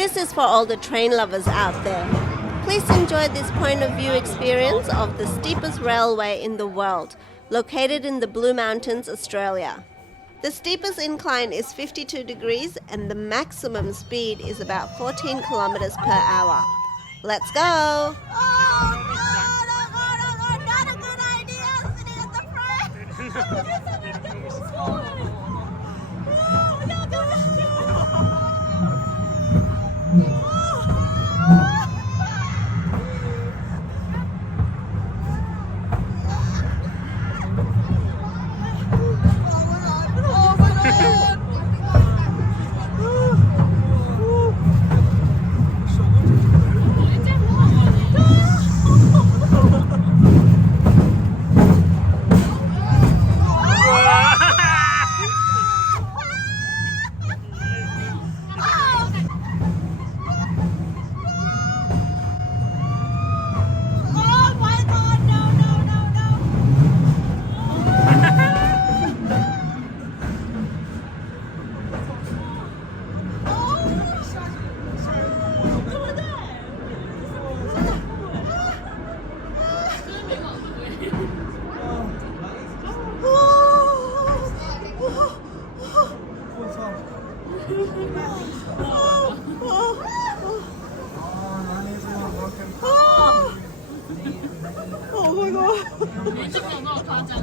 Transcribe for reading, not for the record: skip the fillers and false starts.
This is for all the train lovers out there. Please enjoy this point of view experience of the steepest railway in the world, located in the Blue Mountains, Australia. The steepest incline is 52 degrees and the maximum speed is about 14 kilometers per hour. Let's go! Not a good idea sitting at the front. Oh my god. 这个有没有夸张？